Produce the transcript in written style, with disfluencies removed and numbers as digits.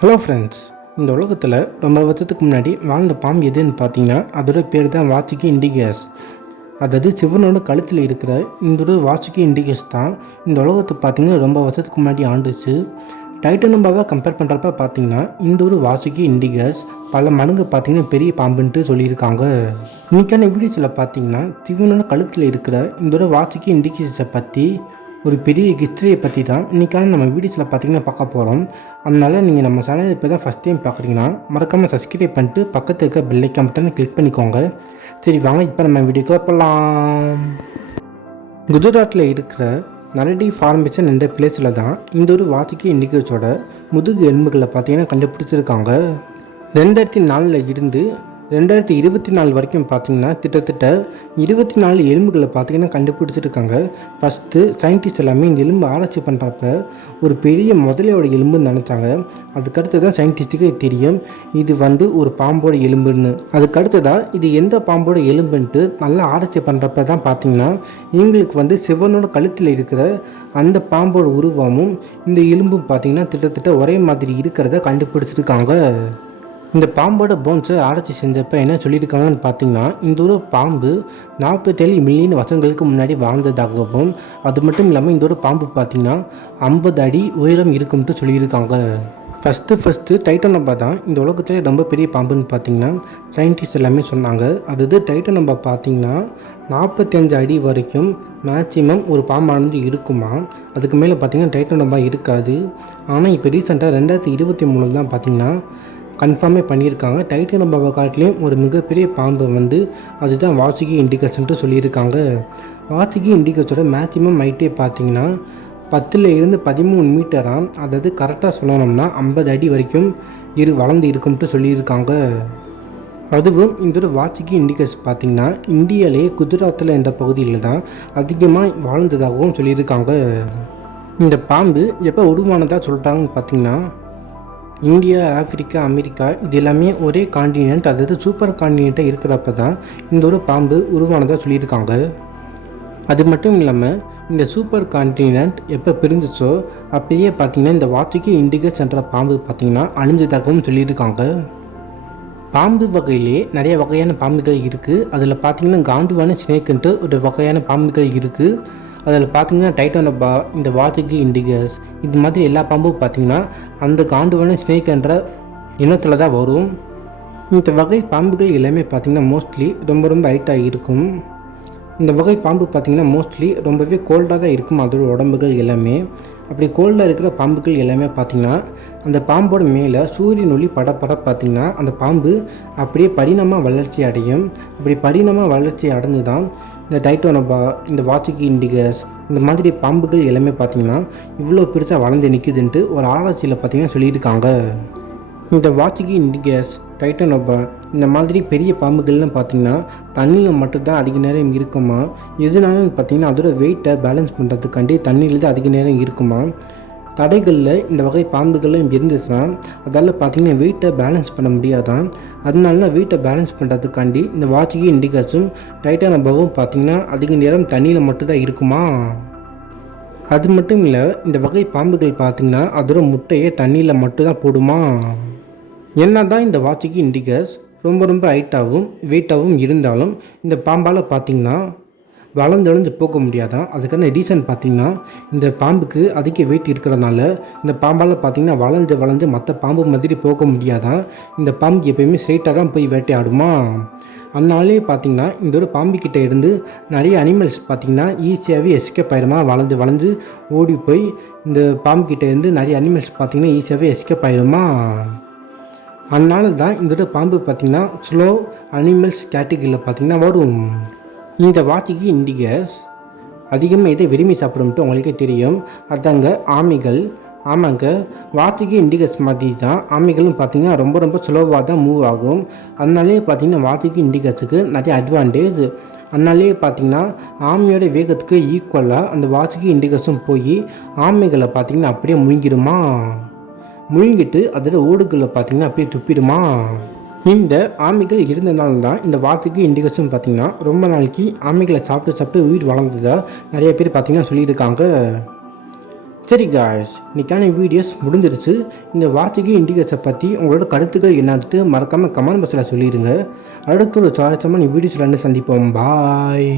Hello friends, இந்த உலகத்தில் ரொம்ப வருஷத்துக்கு முன்னாடி வாழ்ந்த பாம்பு எதுன்னு பார்த்தீங்கன்னா அதோட பேர் தான் வாசுகி இண்டிகஸ். அதாவது சிவனோட கழுத்தில் இருக்கிற இந்த ஒரு வாசுகி இண்டிகஸ் தான் இந்த உலகத்தை பார்த்தீங்கன்னா ரொம்ப வருஷத்துக்கு முன்னாடி ஆண்டுச்சு. டைட்டனம்பாவை கம்பேர் பண்ணுறப்ப பார்த்தீங்கன்னா இந்த ஒரு வாசுகி இண்டிகஸ் பல மடங்கு பார்த்தீங்கன்னா பெரிய பாம்புன்ட்டு சொல்லியிருக்காங்க. இன்றைக்கான வீடியோஸில் பார்த்தீங்கன்னா சிவனோட கழுத்தில் இருக்கிற இந்த ஒரு வாசுகி இண்டிகஸை பற்றி ஒரு பெரிய ஹிஸ்ட்ரியை பற்றி தான் இன்றைக்கான நம்ம வீடியோஸில் பார்த்திங்கன்னா பார்க்க போகிறோம். அதனால் நீங்கள் நம்ம சேனல் இப்போ தான் ஃபஸ்ட் டைம் பார்க்குறீங்கன்னா மறக்காமல் சப்ஸ்கிரைப் பண்ணிட்டு பக்கத்தில் இருக்க பெல் ஐக்கான் பட்டனை கிளிக் பண்ணிக்கோங்க. சரி வாங்க இப்போ நம்ம வீடியோக்குள்ள போகலாம். குஜராத்தில் இருக்கிற நரடி ஃபார்மேஷன் என்ற பிளேஸில் தான் இந்த ஒரு வாசுகி இண்டிகஸோட முதுகு எலும்புகளை பார்த்தீங்கன்னா கண்டுபிடிச்சிருக்காங்க. 2004 இருந்து 2024 வரைக்கும் பார்த்தீங்கன்னா கிட்டத்தட்ட 24 எலும்புகளை பார்த்தீங்கன்னா கண்டுபிடிச்சிருக்காங்க. ஃபஸ்ட்டு சயின்டிஸ்ட் எல்லாமே இந்த எலும்பு ஆராய்ச்சி பண்ணுறப்ப ஒரு பெரிய முதலையோட எலும்புன்னு நினச்சாங்க. அதுக்கடுத்து தான் சயின்டிஸ்ட்டுக்கு தெரியும் இது ஒரு பாம்போட எலும்புன்னு. அதுக்கடுத்ததாக இது எந்த பாம்போட எலும்புன்ட்டு நல்லா ஆராய்ச்சி பண்ணுறப்ப தான் பார்த்தீங்கன்னா இவங்களுக்கு சிவனோட கழுத்தில் இருக்கிற அந்த பாம்போட உருவமும் இந்த எலும்பும் பார்த்தீங்கன்னா கிட்டத்தட்ட ஒரே மாதிரி இருக்கிறத கண்டுபிடிச்சிருக்காங்க. இந்த பாம்போட போன்ஸை ஆராய்ச்சி செஞ்சப்போ என்ன சொல்லியிருக்காங்கன்னு பார்த்தீங்கன்னா இந்த ஒரு பாம்பு 47 மில்லியன் வருஷங்களுக்கு முன்னாடி வாழ்ந்ததாகவும் அது மட்டும் இல்லாமல் இந்த ஒரு பாம்பு பார்த்தீங்கன்னா 50 அடி உயரம் இருக்கும்ட்டு சொல்லியிருக்காங்க. ஃபஸ்ட்டு டைட்டனம்பா தான் இந்த உலகத்திலே ரொம்ப பெரிய பாம்புன்னு பார்த்தீங்கன்னா சயின்டிஸ்ட் எல்லாமே சொன்னாங்க. அதாவது டைட்டனம்பா பார்த்தீங்கன்னா 45 அடி வரைக்கும் மேக்சிமம் ஒரு பாம்பானது இருக்குமா. அதுக்கு மேலே பார்த்தீங்கன்னா டைட்டனம்பா இருக்காது. ஆனால் இப்போ ரீசெண்டாக 2023 தான் பார்த்தீங்கன்னா கன்ஃபார்மே பண்ணியிருக்காங்க. டைட்டனம்பாவை காட்டிலையும் ஒரு மிகப்பெரிய பாம்பு அதுதான் வாசுகி இண்டிகஸ்ன்ட்டு சொல்லியிருக்காங்க. வாசுகி இண்டிகஸோட மேக்சிமம் ஹைட்டே பார்த்தீங்கன்னா 10 to 13 மீட்டராக, அதாவது கரெக்டாக சொல்லணும்னா 50 அடி வரைக்கும் வளர்ந்து இருக்கும்ட்டு சொல்லியிருக்காங்க. அதுவும் இந்த ஒரு வாசுகி இண்டிகஸ் பார்த்திங்கன்னா இந்தியாவிலே குஜராத்தில் என்ற பகுதியில் தான் அதிகமாக வாழ்ந்ததாகவும் சொல்லியிருக்காங்க. இந்த பாம்பு எப்போ உருவானதாக சொல்லிட்டாங்கன்னு பார்த்திங்கன்னா இந்தியா, ஆப்பிரிக்கா, அமெரிக்கா இது எல்லாமே ஒரே காண்டினென்ட், அதாவது சூப்பர் காண்டினெண்ட்டாக இருக்கிறப்ப தான் இந்த ஒரு பாம்பு உருவானதாக சொல்லியிருக்காங்க. அது மட்டும் இல்லாமல் இந்த சூப்பர் காண்டினென்ட் எப்போ பிரிஞ்சிச்சோ அப்பயே பார்த்திங்கன்னா இந்த வாசுகி இண்டிகஸ் என்ற பாம்பு பார்த்திங்கன்னா அழிஞ்சதாகவும் சொல்லியிருக்காங்க. பாம்பு வகையிலே நிறைய வகையான பாம்புகள் இருக்குது. அதில் பார்த்திங்கன்னா காண்டுவான ஸ்னேக்குன்ட்டு ஒரு வகையான பாம்புகள் இருக்குது. அதில் பார்த்திங்கன்னா டைட்டனம்பா, இந்த வாசுகி இண்டிகஸ் இது மாதிரி எல்லா பாம்பும் பார்த்திங்கன்னா அந்த காண்டுவான ஸ்னேக் என்ற இனத்தில் தான் வரும். இந்த வகை பாம்புகள் எல்லாமே பார்த்திங்கன்னா மோஸ்ட்லி ரொம்ப ஹைட்டாக இருக்கும். இந்த வகை பாம்பு பார்த்திங்கன்னா மோஸ்ட்லி ரொம்பவே கோல்டாக தான் இருக்கும் அதோட உடம்புகள் எல்லாமே. அப்படி கோல்டாக இருக்கிற பாம்புகள் எல்லாமே பார்த்திங்கன்னா அந்த பாம்போட மேலே சூரியன் ஒளி படப்பட பார்த்திங்கன்னா அந்த பாம்பு அப்படியே படினமாக வளர்ச்சி அடையும். அப்படி படினமாக வளர்ச்சி அடைஞ்சு தான் இந்த டைட்டனம்பா, இந்த வாசுகி இண்டிகஸ் இந்த மாதிரி பாம்புகள் எல்லாமே பார்த்திங்கன்னா இவ்வளோ பெருசாக வளர்ந்து நிற்குதுன்ட்டு ஒரு ஆராய்ச்சியில் பார்த்திங்கன்னா சொல்லியிருக்காங்க. இந்த வாசுகி இண்டிகஸ், டைட்டனம்பா இந்த மாதிரி பெரிய பாம்புகள்லாம் பார்த்திங்கன்னா தண்ணியில் மட்டும்தான் அதிக நேரம் இருக்குமா. எதுனாலும் பார்த்திங்கன்னா அதோட வெயிட்டை பேலன்ஸ் பண்ணுறதுக்காண்டி தண்ணியில் தான் அதிக நேரம் இருக்குமா. தடைகளில் இந்த வகை பாம்புகள்லாம் இருந்துச்சுன்னா அதால் பார்த்திங்கன்னா வெயிட்டை பேலன்ஸ் பண்ண முடியாதான். அதனால வெயிட்டை பேலன்ஸ் பண்ணுறதுக்காண்டி இந்த வாசுகி இண்டிகஸும் டைட்டனம்பாவும் பார்த்திங்கன்னா அதிக நேரம் தண்ணியில் மட்டும்தான் இருக்குமா. அது மட்டும் இல்லை, இந்த வகை பாம்புகள் பார்த்திங்கன்னா அதோட முட்டையை தண்ணியில் மட்டும்தான் போடுமா. என்ன தான் இந்த வாசுகி இண்டிகஸ் ரொம்ப ஹைட்டாகவும் வெயிட்டாகவும் இருந்தாலும் இந்த பாம்பால் பார்த்திங்கன்னா வளர்ந்து போக முடியாதான். அதுக்கான ரீசன் பார்த்திங்கன்னா இந்த பாம்புக்கு அதிக வெயிட் இருக்கிறதுனால இந்த பாம்பால் பார்த்திங்கன்னா வளர்ந்து மற்ற பாம்பு மாதிரி போக முடியாதான். இந்த பாம்பு எப்போயுமே ஸ்ட்ரெயிட்டாக தான் போய் வேட்டையாடுமா. அதனாலே பார்த்திங்கன்னா இந்த ஒரு பாம்புக்கிட்ட இருந்து நிறைய அனிமல்ஸ் பார்த்திங்கன்னா ஈஸியாகவே எஸ்கேப் ஆயிடுமா. வளர்ந்து ஓடி போய் இந்த பாம்புக்கிட்ட இருந்து நிறைய அனிமல்ஸ் பார்த்திங்கன்னா ஈஸியாகவே எஸ்கேப் ஆயிடுமா. அதனால தான் இந்த ஒரு பாம்பு பார்த்திங்கன்னா ஸ்லோ அனிமல்ஸ் கேட்டகரியில் பார்த்திங்கன்னா வரும். இந்த வாசுகி இண்டிகஸ் அதிகமாக இதை விரும்பி சாப்பிடும்ட்டு உங்களுக்கே தெரியும். அதாங்க ஆமைகள். ஆமாங்க, வாசுகி இண்டிகஸ் மாதிரி தான் ஆமைகளும் பார்த்திங்கன்னா ரொம்ப ஸ்லோவாக தான் மூவ் ஆகும். அதனாலே பார்த்திங்கன்னா வாசுகி இண்டிகஸுக்கு நிறைய அட்வான்டேஜ். அதனாலே பார்த்திங்கன்னா ஆமையோட வேகத்துக்கு ஈக்குவலாக அந்த வாசுகி இண்டிகஸும் போய் ஆமைகளை பார்த்திங்கன்னா அப்படியே முழுங்கிட்டு அதோட ஓடுகளை பார்த்திங்கன்னா அப்படியே துப்பிடுமா. இந்த ஆமைகள் இருந்ததுனால தான் இந்த வாசுகி இண்டிகஸும் பார்த்திங்கன்னா ரொம்ப நாளைக்கு ஆமைகளை சாப்பிட்டு உயிர் வளர்ந்ததாக நிறைய பேர் பார்த்திங்கன்னா சொல்லியிருக்காங்க. சரி காய்ஸ், இன்னைக்கான வீடியோஸ் முடிஞ்சிருச்சு. இந்த வாட்சுகி இண்டிகேட்டர்ஸை பற்றி உங்களோட கருத்துக்கள் என்னன்ட்டு மறக்காமல் கமெண்ட் பாக்ஸில் சொல்லிடுங்க. அடுத்த ஒரு சுவாரஸ்யமான வீடியோஸில் சந்திப்போம். பாய்.